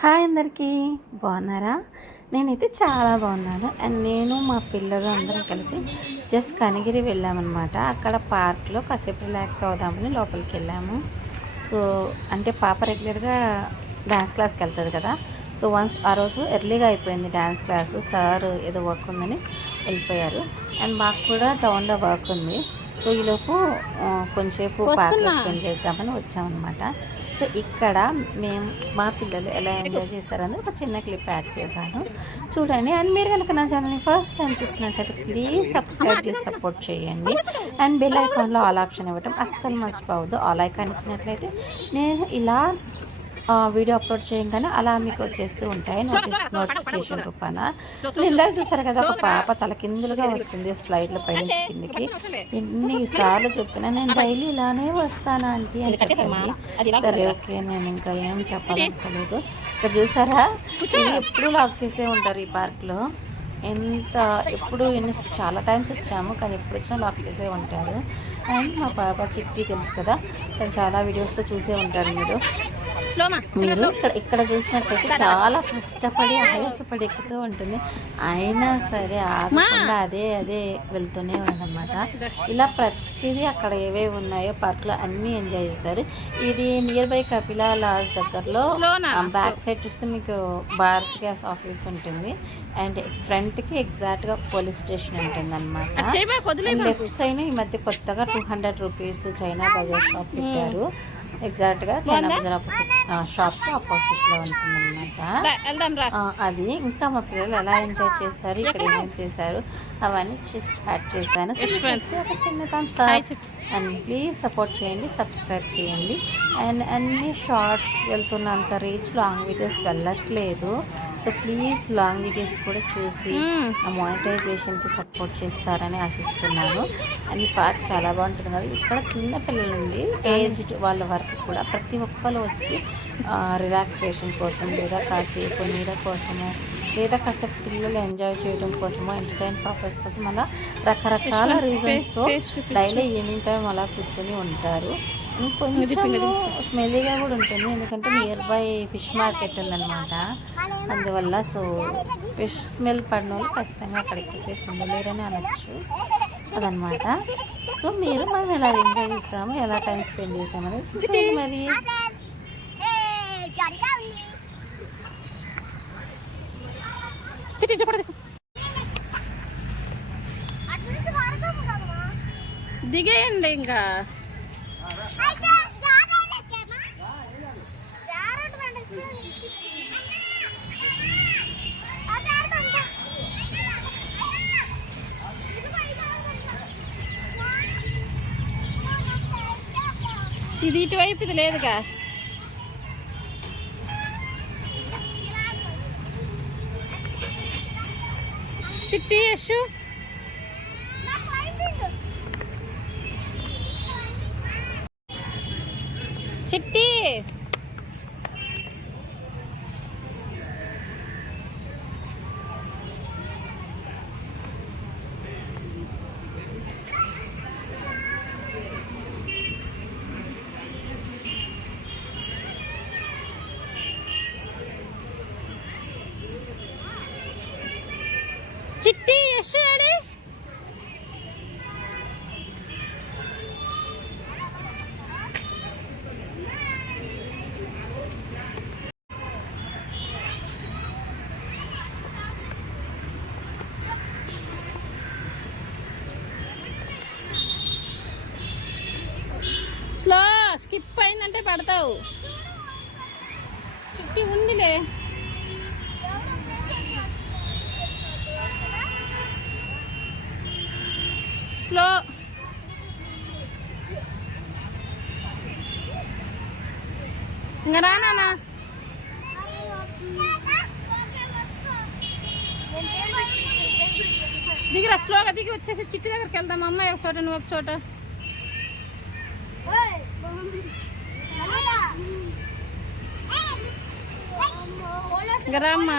Hi అందరికీ, బాగున్నారా? నేనైతే చాలా బాగున్నాను. అండ్ నేను మా పిల్లలు అందరం కలిసి జస్ట్ కనిగిరి వెళ్ళామన్నమాట. అక్కడ పార్క్లో కాసేపు రిలాక్స్ అవుదామని లోపలికి వెళ్ళాము. సో అంటే పాప రెగ్యులర్గా డ్యాన్స్ క్లాస్కి వెళ్తుంది కదా. సో వన్స్ ఆ రోజు ఎర్లీగా అయిపోయింది డ్యాన్స్ క్లాసు. సార్ ఏదో వర్క్ ఉందని వెళ్ళిపోయారు. అండ్ మాకు కూడా టౌన్లో వర్క్ ఉంది. సో ఈలోపు కొంచెంసేపు పార్క్లో స్పెండ్ చేద్దామని వచ్చామన్నమాట. సో ఇక్కడ మేము మా పిల్లలు ఎలా ఎంజాయ్ చేశారని ఒక చిన్న క్లిప్ యాడ్ చేశాను, చూడండి. అండ్ మీరు కనుక నా ఛానల్ని ఫస్ట్ టైం చూస్తున్నట్లయితే ప్లీజ్ సబ్స్క్రైబ్ చేసి సపోర్ట్ చేయండి. అండ్ బెల్ ఐకాన్లో ఆల్ ఆప్షన్ ఇవ్వటం అస్సలు మర్చిపోవద్దు. ఆల్ ఐకాన్ ఇచ్చినట్లయితే నేను ఇలా వీడియో అప్లోడ్ చేయగానే అలా మీకు వచ్చేస్తూ ఉంటాయి నోటిఫికేషన్ రూపాన. ఇందాక చూసారు కదా, ఒక పాప తలకిందులుగా వస్తుంది స్లైడ్ల పై నుంచి కిందికి. ఎన్నిసార్లు చెప్పినా నేను డైలీ ఇలానే వస్తానా ఆంటీ అని చెప్పండి. సరే ఓకే, నేను ఇంకా ఏం చెప్పాలనుకోలేదు. ఇక్కడ చూసారా, ఎప్పుడు లాక్ చేసే ఉంటారు ఈ పార్క్లో. ఎప్పుడు చాలా టైమ్స్ వచ్చాము, కానీ ఎప్పుడు వచ్చినా లాక్ చేసే ఉంటారు. అండ్ మా పాప చిట్టి తెలుసు కదా, తను చాలా వీడియోస్తో చూసే ఉంటారు మీరు ఇక్కడ చూసినట్లయితే చాలా కష్టపడి ఆయాసపడి ఎక్కుతూ ఉంటుంది. అయినా సరే ఆగకుండా అదే వెళ్తూనే ఉందన్నమాట. ఇలా ప్రతిదీ అక్కడ ఏవేవి ఉన్నాయో పార్క్లో అన్నీ ఎంజాయ్ చేస్తారు. ఇది నియర్ బై కపిలా లాడ్జ్ దగ్గరలో. బ్యాక్ సైడ్ చూస్తే మీకు భారత్ గ్యాస్ ఆఫీస్ ఉంటుంది. అండ్ ఫ్రంట్కి ఎగ్జాక్ట్గా పోలీస్ స్టేషన్ ఉంటుంది అనమాట. లెఫ్ట్ సైడ్ ఈ మధ్య కొత్తగా 200 రూపీస్ చైనా బజార్ షాప్ పెట్టారు. ఎగ్జాక్ట్గా చైనా బజార్ షాప్కి ఆపోజిట్లో ఉంటుందన్నమాట. అది ఇంకా మా పిల్లలు ఎలా ఎంజాయ్ చేశారు, ఇక్కడ ఏమేమి చేశారు అవన్నీ జస్ట్ యాడ్ చేశాను. ఒక చిన్న thumbs up. And please support చేయండి, సబ్స్క్రైబ్ చేయండి. అండ్ అన్ని షార్ట్స్ వెళ్తున్నంత రీచ్ లాంగ్ వీడియోస్ వెళ్ళట్లేదు. సో ప్లీజ్ లాంగ్ వీడియోస్ కూడా చూసి ఆ మానిటైజేషన్కి సపోర్ట్ చేస్తారని ఆశిస్తున్నాను. అండ్ పార్క్ చాలా బాగుంటుంది కదా. ఇక్కడ చిన్న పిల్లల నుండి ఏజ్డ్ వాళ్ళ వరకు కూడా ప్రతి ఒక్కరు వచ్చి రిలాక్సేషన్ కోసం, లేదా కాసేపు నీడ కోసము, లేదా కాసేపు పిల్లలు ఎంజాయ్ చేయడం కోసము, ఎంటర్టైన్ పర్పస్ కోసం అలా రకరకాల రీజన్స్తో డైలీ ఈవినింగ్ టైం అలా కూర్చొని ఉంటారు. కొంచెం స్మెల్లీగా కూడా ఉంటుంది, ఎందుకంటే నియర్ బై ఫిష్ మార్కెట్ ఉందన్నమాట. అందువల్ల సో ఫిష్ స్మెల్ పడిన వాళ్ళు ఖచ్చితంగా అక్కడ ఎక్కువసేపు ఉండలేరని అనొచ్చు అదనమాట. సో మీరు మనం ఎలా ఎంజాయ్ చేసాము, ఎలా టైం స్పెండ్ చేసామనేది చూసేది. మరి దిగేయండి ఇంకా. ఇది ఇటువైపు, ఇది లేదుగా. చిట్టి యశు చిట్టి చిట్టి యశు ఏడి? స్లో స్కిప్ అయిందంటే పడతావు. చుట్టి ఉందిలే. స్లో ఇంకా రానా దిగిరా, స్లోగా దిగి వచ్చేసి చిట్టి దగ్గరికి వెళ్దాం. అమ్మాయి ఒక చోట, నువ్వు ఒక చోట. ఇంకా రామ్మా.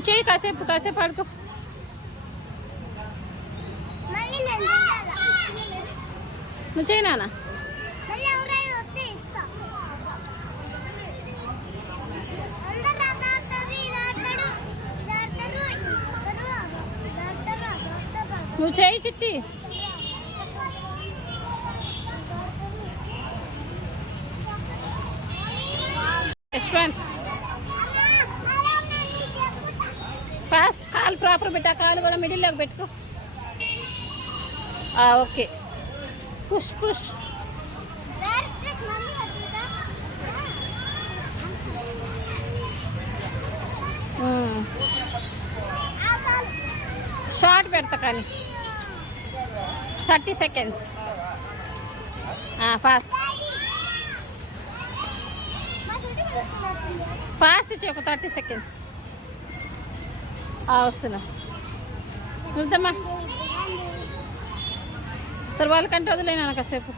నువ్వు చేయి కాసేపు కాసేపు ఆడుకో. నువ్వు చేయి నాన్న. నువ్వు చేయి చిట్టి. యశ్వంత్ ఫాస్ట్ కాలు ప్రాపర్ పెట్టా, కాలు కూడా మిడిల్లోకి పెట్టుకో. Okay push push. షార్ట్ పెడతా కానీ 30 seconds. ఫాస్ట్ ఫాస్ట్ వచ్చి ఒక 30 seconds. వస్తున్నా వెళ్తామా. అసలు వాళ్ళకంటే వదిలేనా కాసేపు.